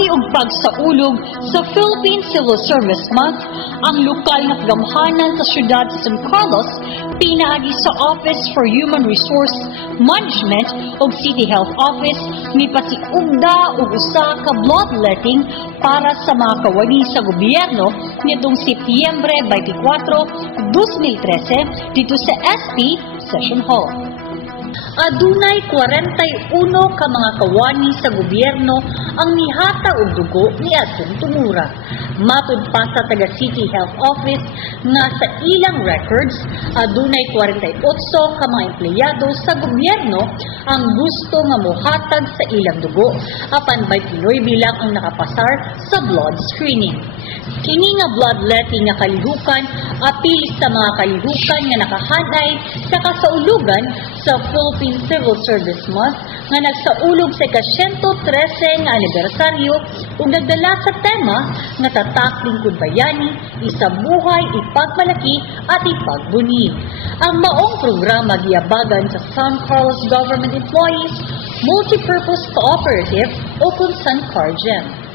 Pagi ug pagsaulog sa Philippine Civil Service Month, ang lokal nga gamhanan sa siyudad sa San Carlos pinaagi sa Office for Human Resource Management ug City Health Office mipasiugda og usa ka bloodletting para sa mga kawani sa gobyerno nitong Setyembre 24, 2013 dito sa SP Session Hall. Adunay 41 ka mga kawani sa gobyerno ang nihata og dugo niadtong tumura. Matud pa sa taga City Health Office nga sa ilang records, adunay 48 ka mga empleyado sa gobyerno ang gusto nga mohatag sa ilang dugo, apan may Pinoy bilang ang nakapasar sa blood screening. Kini nga bloodletting nga kalihukan apil sa mga kalihukan nga nakahanay sa kasaulugan sa Philippine Civil Service Month nga nagsaulog sa ika-113 nga anibersaryo ug nagdala sa tema nga tatak lingkod bayani, isabuhay, ipagmalaki at ipagbuni. Ang maong programa giabagan sa San Carlos Government Employees Multipurpose Cooperative o kung San Cargem.